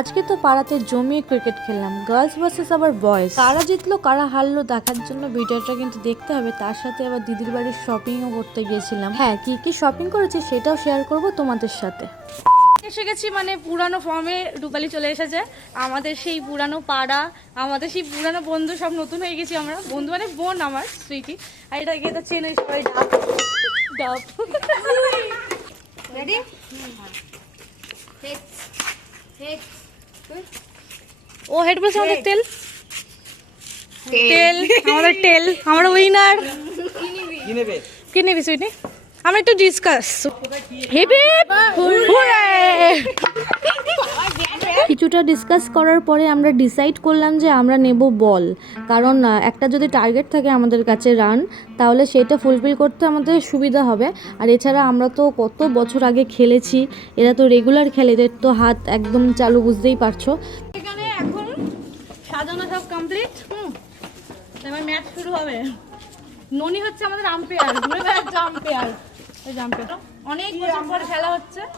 আজকে তো পাড়াতে জমিয়ে ক্রিকেট খেললাম গার্লস ভার্সেস আবার বয়েজ কারা জিতলো কারা হারলো দেখার জন্য ভিডিওটা কিন্তু দেখতে হবে। তার সাথে আবার দিদির বাড়ির শপিংও করতে গিয়েছিলাম। হ্যাঁ কি কি শপিং করেছি সেটাও শেয়ার করব তোমাদের সাথে। এসে গেছি মানে পুরানো ফর্মে রূপালি চলে এসেছে। আমাদের সেই পুরানো পাড়া আমাদের সেই পুরানো বন্ধু সব নতুন হয়ে গেছি আমরা। বন্ধু মানে বোন আমার সুইটি। আর এটা গিয়ে তো চেনে সবাই ডাব। ডাব। রেডি ও হেড বলছে আমাদের তেল? তেল। আমাদের তেল আমরা উইনার কি নিবি সুইটি? আমরা একটু ডিসকাস হেপি কিছুটা ডিসকাস করার পরে আমরা ডিসাইড করলাম যে আমরা নেব বল কারণ একটা যদি টার্গেট থাকে আমাদের কাছে রান তাহলে সেটা ফুলফিল করতে আমাদের সুবিধা হবে। আর এছাড়া আমরা তো কত বছর আগে খেলেছি, এরা তো রেগুলার খেলে, এদের তো হাত একদম চালু, বুঝতেই পারছ। এখানে এখন সাজানো সব কমপ্লিট হুম, এবার ম্যাচ শুরু হবে। ননি হচ্ছে আমাদের আম্পায়ার আম্পায়ার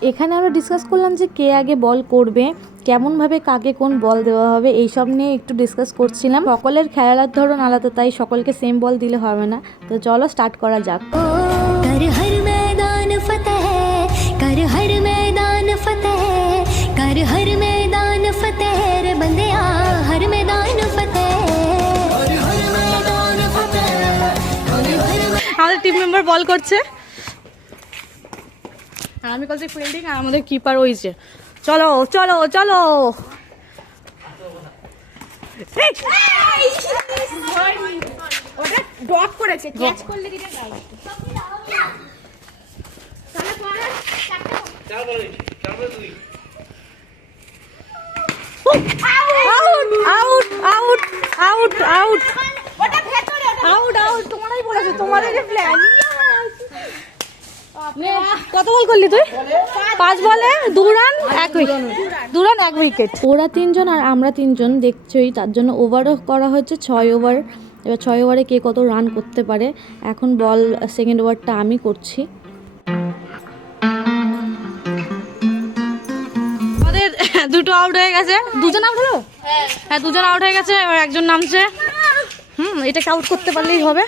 এখানে আমরা ডিসকাস করলাম যে কে আগে বল করবে কেমনভাবে কাকে কোন বল দেওয়া হবে এইসব নিয়ে একটু ডিসকাস করছিলাম। সকলের খেলার ধরন আলাদা তাই সকলকে সেম বল দিলে হবে না। তো চলো স্টার্ট করা যাক। ফতেহ ফতেহ হর ফতেহ টিম মেম্বার বল করছে। আর আমি করছি ফিল্ডিং আর আমাদের কিপার ওই যে। চলো চলো চলো। ওটা ড্রপ করেছে। ক্যাচ করলে দিতে out out out out out out out তোমারই বলেছে তোমারই যে প্ল্যান কত বল করলি তুই? পাঁচ বলে দু রান এক উইকেট। দু রান এক উইকেট। ওরা তিনজন আর আমরা তিনজন দেখছই তার জন্য ওভারও করা হয়েছে ছয় ওভার এবার ছয় ওভারে কে কত রান করতে পারে? এখন বল সেকেন্ড ওভারটা আমি করছি। আমাদের দুটো আউট হয়ে গেছে। দুজন আউট হলো? হ্যাঁ দুজন আউট হয়ে গেছে এবার একজন নামছে। হুম এটাকে আউট করতে পারলেই হবে।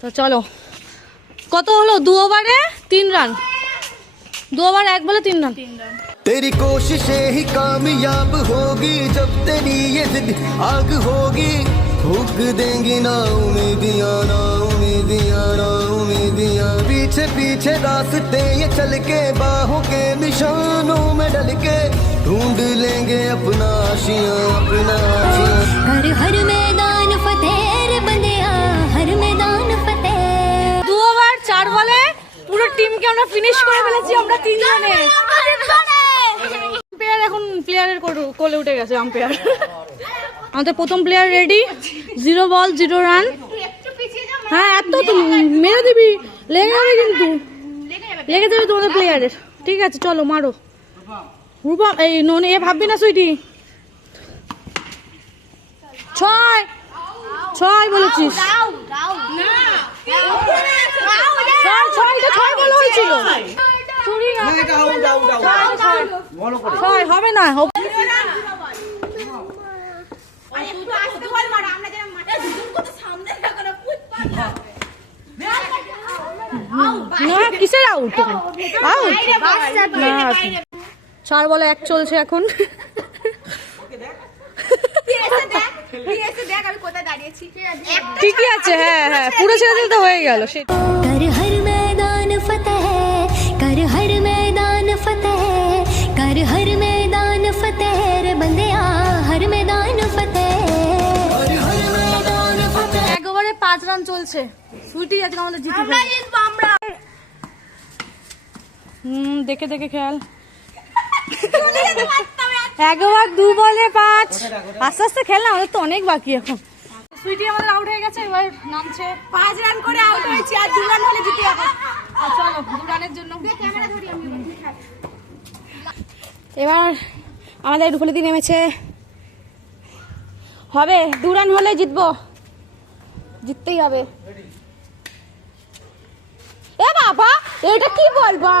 তো চলো কত হলো দু ওভারে তিন রান দু ওভার এক বলে তিন রান तेरी कोशिशें ही कामयाब होगी जब तेरी ये जिद आग होगी फूक देंगी ना उम्मीदियां ना उम्मीदियां ना उम्मीदियां पीछे पीछे रास्ते ये चल के बाहों के निशानों में डल के ढूंढ लेंगे अपना आशियां अपना টিমকে আমরা ফিনিশ করে ফেলেছি আমরা তিনজনে। আম্পায়ার এখন প্লেয়ারের কোলে উঠে গেছে আম্পায়ার আমাদের প্রথম player ready zero ball zero run হ্যাঁ এত তো মেরে দিবি। লেগে যাবে কিন্তু। লেগে যাবে তোমাদের প্লেয়ারের ঠিক আছে চলো মারো। রূপা এই নন এ ভাববি না সুইটি? ছয়! ছয় বলেছিস। দাও দাও না ছয় ছয় ছয় বলা হয়েছিল। চুরি ছয়, ছয়। ছয় হবে না না কিসের আউট আউট না চার বলে এক চলছে এখন। ঠিকই আছে হ্যাঁ হ্যাঁ পুরো হ্যাঁ, ছেড়ে দিল তো হয়ে গেল কর ময়দান ফতেহ কর হর পাঁচ চলছে। দেখে দেখে খেয়াল। দু বলে পা আস্তে আস্তে খেল না আমাদের তো অনেক বাকি এখন। সুইটি আমাদের আউট হয়ে গেছে এবার নামছে। পাঁচ রান করে আউট হয়েছি আর দু রান হলে জিতে যাব। চলো দু রানের জন্য। ক্যামেরা ধরি আমি এবার আমাদের রুফলিদি নেমেছে। হবে দু রান হলে জিতবো। জিততেই হবে। এ বাবা এটা কি বল বা-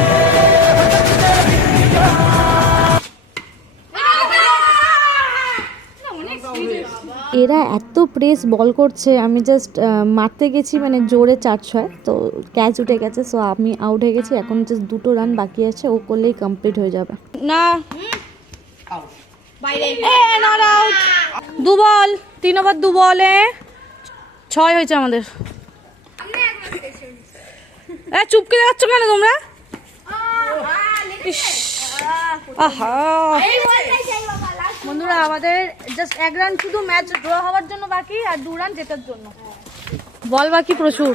এরা এত প্রেস বল করছে আমি জাস্ট মারতে গেছি মানে জোরে চার ছয় তো ক্যাচ উঠে গেছে সো আমি আউট হয়ে গেছি এখন জাস্ট দুটো রান বাকি আছে ও করলেই কমপ্লিট হয়ে যাবে। না। দু বল তিন ওভার দু বলে ছয় হয়েছে আমাদের। এ চুপ করে যাচ্ছ কেন তোমরা? ইস, বন্ধুরা আমাদের জাস্ট এক রান শুধু ম্যাচ ড্র হওয়ার জন্য বাকি আর দু রান জেতার জন্য বল বাকি প্রচুর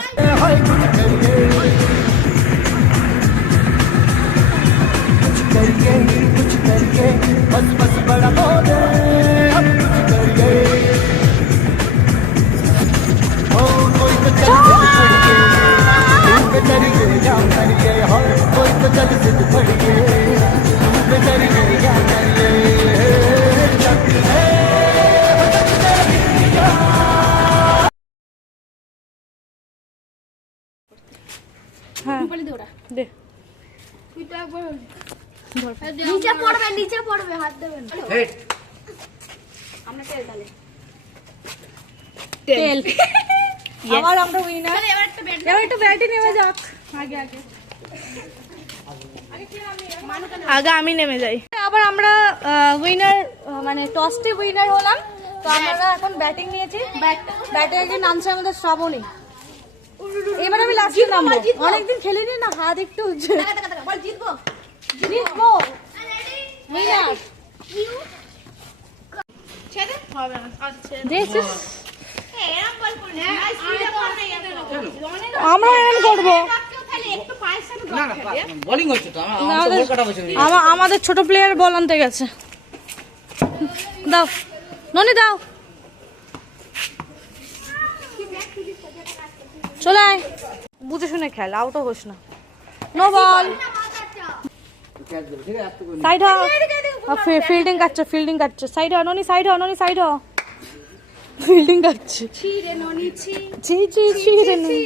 करके कुछ करके बस बस बड़ा बोले अब कुछ करके ओ कोई तो चल से पड़िए तू নিচে পড়বে নিচে পড়বে হাত দেবেন। তেল আবার আমরা উইনার এবার একটু ব্যাটে নেমে যাক। আগে আগে। আগে আমি নেমে যাই। আবার আমরা উইনার মানে টসটি উইনার হলাম। তো আমরা এখন ব্যাটিং নিয়েছি। ব্যাটে একদিন নামছে আমাদের শ্রাবণী। এবার আমি লাস্টে নামবো। অনেকদিন খেলিনি না হাত একটু বল জিতবো। জিতবো। উইনার আচ্ছা। অনেক আমরা এরকম করব। আমাদের ছোট প্লেয়ার বল আনতে গেছে। দাও। ননি দাও। চলে আয়। বুঝে শুনে খেল আউটও হোস না। নো বল সাইড হ। ফিল্ডিং কাটছে ফিল্ডিং কাটছে। সাইড হ ননি সাইড হ ননি সাইড হ। ফিল্ডিং কাটছে। ননি ছি। ছি ছি ছি রে ননি।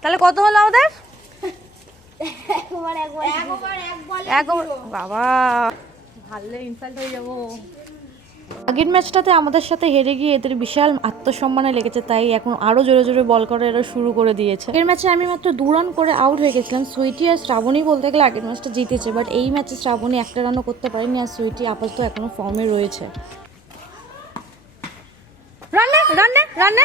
তাহলে কত হলো আমাদের? বাবা। হারলে ইনসাল্ট হয়ে যাব। আগের ম্যাচটাতে আমাদের সাথে হেরে গিয়ে এদের বিশাল আত্মসম্মানে লেগেছে তাই এখন আরও জোরে জোরে বল করে এরা শুরু করে দিয়েছে। আগের ম্যাচে আমি মাত্র দু রান করে আউট হয়ে গেছিলাম। সুইটি আর শ্রাবণী বলতে গেলে আগের ম্যাচটা জিতেছে বাট এই ম্যাচে শ্রাবণী একটা রানও করতে পারেনি আর সুইটি আপাতত এখনও ফর্মে রয়েছে। রান্নে রান্নে রান্নে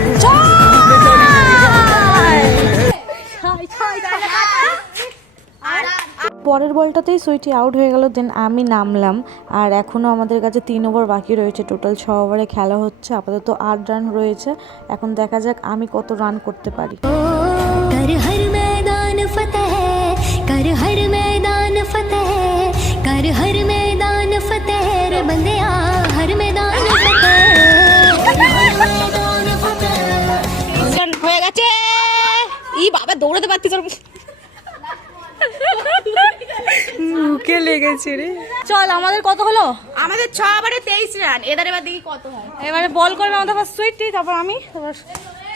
পরের বলটাতেই সুইটি আউট হয়ে গেল দেন আমি নামলাম। আর এখনও আমাদের কাছে তিন ওভার বাকি রয়েছে টোটাল ছ ওভারে খেলা হচ্ছে আপাতত আট রান রয়েছে। এখন দেখা যাক আমি কত রান করতে পারি। হয়ে গেছে। ই বাবা দৌড়াতে পারতিস তোর লেগেছে রে? চল আমাদের কত হলো? আমাদের ছ ওভারে তেইশ রান এদের এবার দেখি কত হয়। এবারে বল করবে আমাদের ফার্স্ট সুইটি তারপর আমি তারপর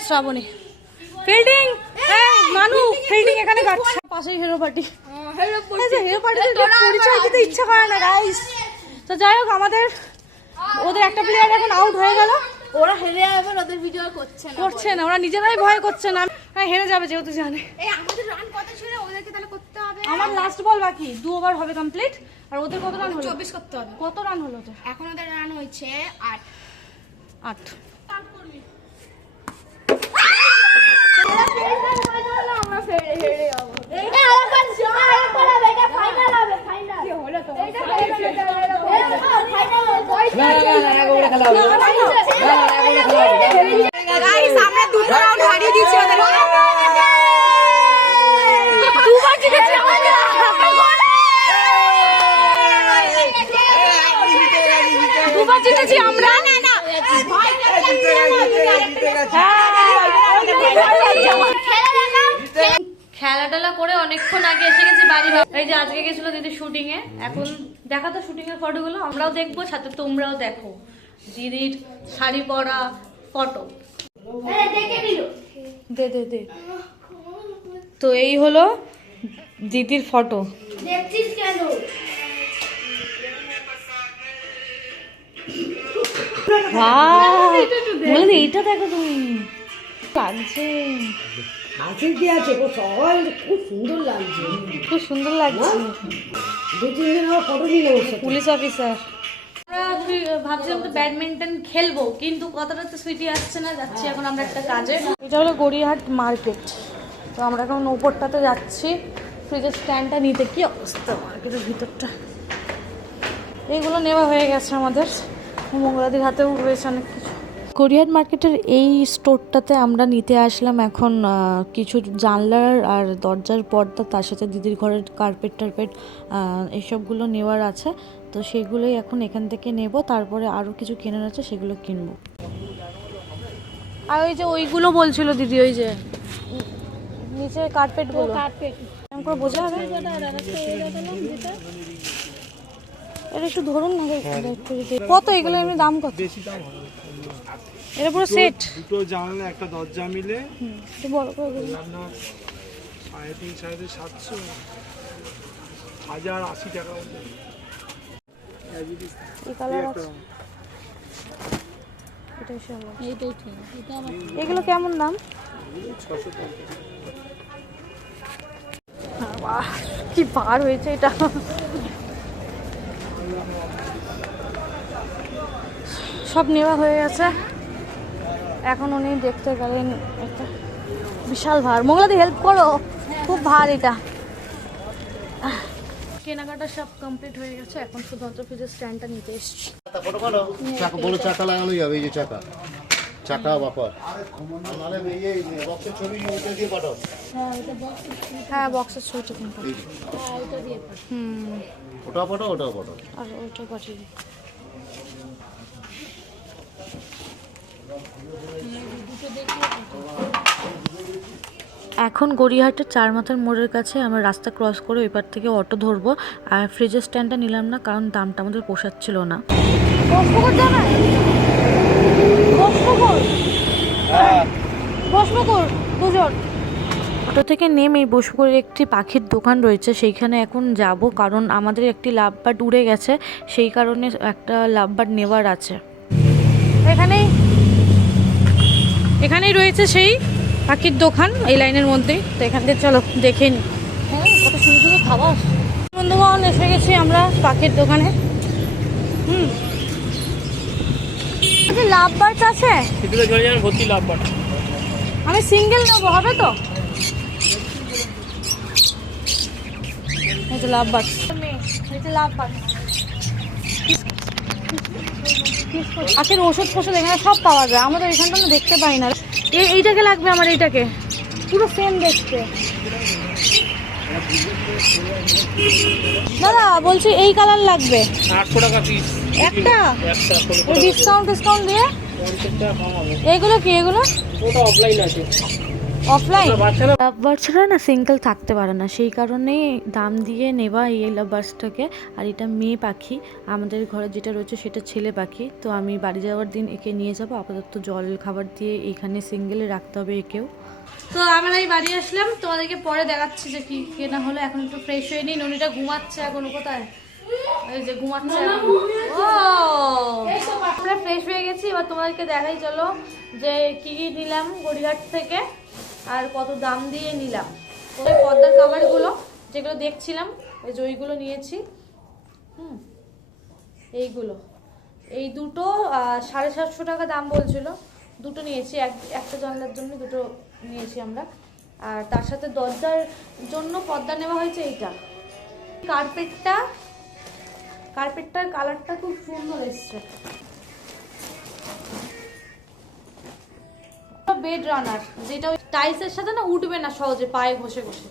শ্রাবণী। ফিল্ডিং মানু ফিল্ডিং এখানে কাটছে। পাশেই হিরো পার্টি হিরো পার্টি পরিচয় দিতে ইচ্ছা করে না গাইস তো যাই হোক আমাদের ওদের একটা প্লেয়ার এখন আউট হয়ে গেল। ওরা হেরে যাবে ওদের ভিডিও করছে না। করছে না ওরা নিজেরাই ভয় করছে না। হ্যাঁ হেরে যাবে যেহেতু জানে। এই আমাদের রান কত ছিল ওদেরকে তাহলে আমার লাস্ট বল বাকি দু ওভার হবে কমপ্লিট আর ওদের কত রান হলো চব্বিশ করতে হবে কত রান হলো ওদের এখন ওদের রান হয়েছে আট আট আমরা হেরে যাব এই আরেকবার আরেকবার হবে এটা ফাইনাল হবে ফাইনাল কি হলো তো না না না না ওটা খেলা হবে না না খেলা হবে গাইস আমরা দুটো রাউন্ড হারিয়ে দিয়েছি ওদের দুবার জিতেছি আমরা দুবার জিতেছি আমরা না না খেলা করে অনেকক্ষণ আগে এসে গেছি বাড়ি এই যে আজকে গেছিল দিদি শুটিং এ। এখন দেখা তো শুটিং এর ফটোগুলো আমরাও দেখব সাথে তোমরাও দেখো। দিদির শাড়ি পরা ফটো দে দে দে। তো এই হলো দিদির ফটো দেখছিস কেন? বলে এইটা দেখো তুমি। লাগছে কি আছে? ও সবাই খুব সুন্দর লাগছে। খুব সুন্দর লাগছে। দু তিন দিন আমার ফটো নিয়ে পুলিশ অফিসার। আমরা ভাবছিলাম তো ব্যাডমিন্টন খেলব কিন্তু কথাটা তো সুইটি আসছে না যাচ্ছি এখন আমরা একটা কাজে। এটা হলো গড়িয়াহাট মার্কেট। তো আমরা এখন ওপরটাতে যাচ্ছি। ফ্রিজের স্ট্যান্ডটা নিতে কি অবস্থা মার্কেটের ভিতরটা। এইগুলো নেওয়া হয়ে গেছে আমাদের। মঙ্গলাদির হাতেও রয়েছে অনেক কিছু। কোরিয়ান মার্কেটের এই স্টোরটাতে আমরা নিতে আসলাম এখন কিছু জানলার আর দরজার পর্দা তার সাথে দিদির ঘরের কার্পেট টার্পেট এসবগুলো নেওয়ার আছে তো সেগুলোই এখন এখান থেকে নেব তারপরে আরও কিছু কেনার আছে সেগুলো কিনবো আর ওই যে ওইগুলো বলছিল দিদি ওই যে নিচে কার্পেটগুলো কার্পেট বোঝা হবে এটা একটু ধরুন না কত এগুলো এমনি দাম কত? বেশি দাম হবে। এটা পুরো সেট দুটো জানলা একটা দরজা মিলে। একটু বড় করে দিন। আপনার সাড়ে তিন সাড়ে তিন সাতশো। হাজার আশি টাকা এই কালার আছে। এগুলো কেমন দাম? বাহ, কি পার হয়েছে এটা। সব নেওয়া হয়ে গেছে। এখন উনি দেখতে গেলেন একটা বিশাল ভার। মোগলাদি হেল্প করো। খুব ভার এটা। কেনাকাটা সব কমপ্লিট হয়ে গেছে। এখন শুধুমাত্র ফ্রিজের স্ট্যান্ডটা নিতে এসছি। চাকা, বড় চাকা এই যে চাকা। পাঠাও। হ্যাঁ বক্সের ছবিটা কিন্তু হুম। ওটা পাঠাও ওটাও পাঠাও। আর ওইটা পাঠিয়ে এখন গড়িয়াহাটের চার মাথার মোড়ের কাছে আমরা রাস্তা ক্রস করে ওই পার থেকে অটো ধরবো। আর ফ্রিজের স্ট্যান্ডটা নিলাম না কারণ দামটা আমাদের পোষাচ্ছিল না। বসপুকুর দুজন। অটো থেকে নেমে বসুপুরের একটি পাখির দোকান রয়েছে সেইখানে এখন যাব কারণ আমাদের একটি লাভবার্ড উড়ে গেছে সেই কারণে একটা লাভবার্ড নেওয়ার আছে। এখানেই? এখানেই রয়েছে সেই পাখির দোকান এই লাইনের মধ্যেই। তো এখান থেকে চলো দেখে নি। হ্যাঁ কত সুন্দর সুন্দর খাবার। বন্ধুগণ এসে গেছি আমরা পাখির দোকানে। হুম। লাভ বার্ড আছে আমি সিঙ্গেল নেব হবে তো? এই যে লাভ বার্ড এই যে লাভ বার্ড আখের ওষুধ ফষুধ এখানে সব পাওয়া যায়। আমাদের এখানটা না দেখতে পাই না। এই এইটাকে লাগবে আমার এইটাকে। পুরো সেম দেখতে। দাদা বলছি এই কালার লাগবে। আটশো টাকা পিস একটা? ওই ডিসকাউন্ট ডিসকাউন্ট দিয়ে? এগুলো কি এগুলো? ওটা অফলাইন আছে অফলাইন বাচ্চারা না সিঙ্গেল থাকতে পারে না সেই কারণেই দাম দিয়ে নেওয়া এই লাভবার্ডসটাকে আর এটা মেয়ে পাখি আমাদের ঘরে যেটা রয়েছে সেটা ছেলে পাখি। তো আমি বাড়ি যাওয়ার দিন একে নিয়ে যাব আপাতত জল খাবার দিয়ে এখানে সিঙ্গেলে রাখতে হবে একেও। তো আমরা এই বাড়ি আসলাম তোমাদেরকে পরে দেখাচ্ছি যে কি কেনা হলো। এখন একটু ফ্রেশ হয়ে নিই ননিটা ঘুমাচ্ছে এখন কোথায়? এই যে ঘুমাচ্ছে। ও আমরা ফ্রেশ হয়ে গেছি এবার তোমাদেরকে দেখাই চলো যে কি কি নিলাম গড়িয়াহাট থেকে আর কত দাম দিয়ে নিলাম। পর্দার কাভারগুলো যেগুলো দেখছিলাম ওই যে ওইগুলো নিয়েছি। হুম এইগুলো। এই দুটো সাড়ে সাতশো টাকা দাম বলছিল। দুটো নিয়েছি এক একটা জানলার জন্য দুটো নিয়েছি আমরা। আর তার সাথে দরজার জন্য পর্দা নেওয়া হয়েছে এইটা। কার্পেটটা কার্পেটটার কালারটা খুব সুন্দর এসছে। বেড রানার যেটা টাইলসের সাথে না উঠবে না সহজে, পায়ে ঘষে ঘষে।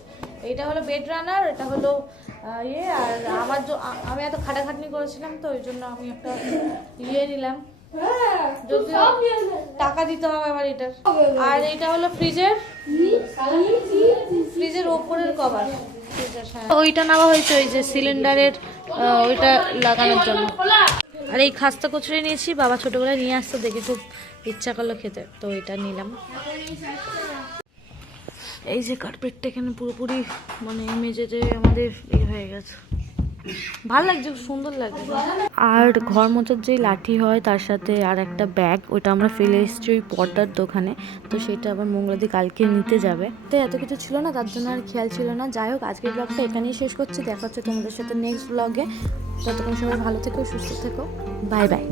এইটা হলো বেড রানার এটা হলো ইয়ে আর আমার আমি এত খাটাখাটনি করেছিলাম তো, ওই জন্য আমি একটা ইয়ে নিলাম। যদিও টাকা দিতে হবে আবার এটার। আর এটা হলো ফ্রিজের ফ্রিজের ওপরের কভার ওইটা নেওয়া হয়েছে ওই যে সিলিন্ডারের ওইটা লাগানোর জন্য। আর এই খাস্তা কচুরি নিয়েছি, বাবা ছোটবেলায় নিয়ে আসতো, দেখে খুব ইচ্ছা করল খেতে। তো এটা নিলাম। এই যে কার্পেটটা এখানে পুরোপুরি মানে মেঝেতে আমাদের ইয়ে হয়ে গেছে। ভালো লাগছে সুন্দর লাগছে। আর ঘর মোচার যে লাঠি হয়, তার সাথে আর একটা ব্যাগ, ওটা আমরা ফেলে এসেছি ওই পর্দার দোকানে। তো সেটা আবার মঙ্গলাদি কালকে নিতে যাবে। তো এত কিছু ছিল না, তার জন্য আর খেয়াল ছিল না। যাই হোক, আজকের ব্লগটা এখানেই শেষ করছি। দেখা হচ্ছে তোমাদের সাথে নেক্সট ব্লগে ততক্ষণ সবাই ভালো থেকো, সুস্থ থেকো। Bye bye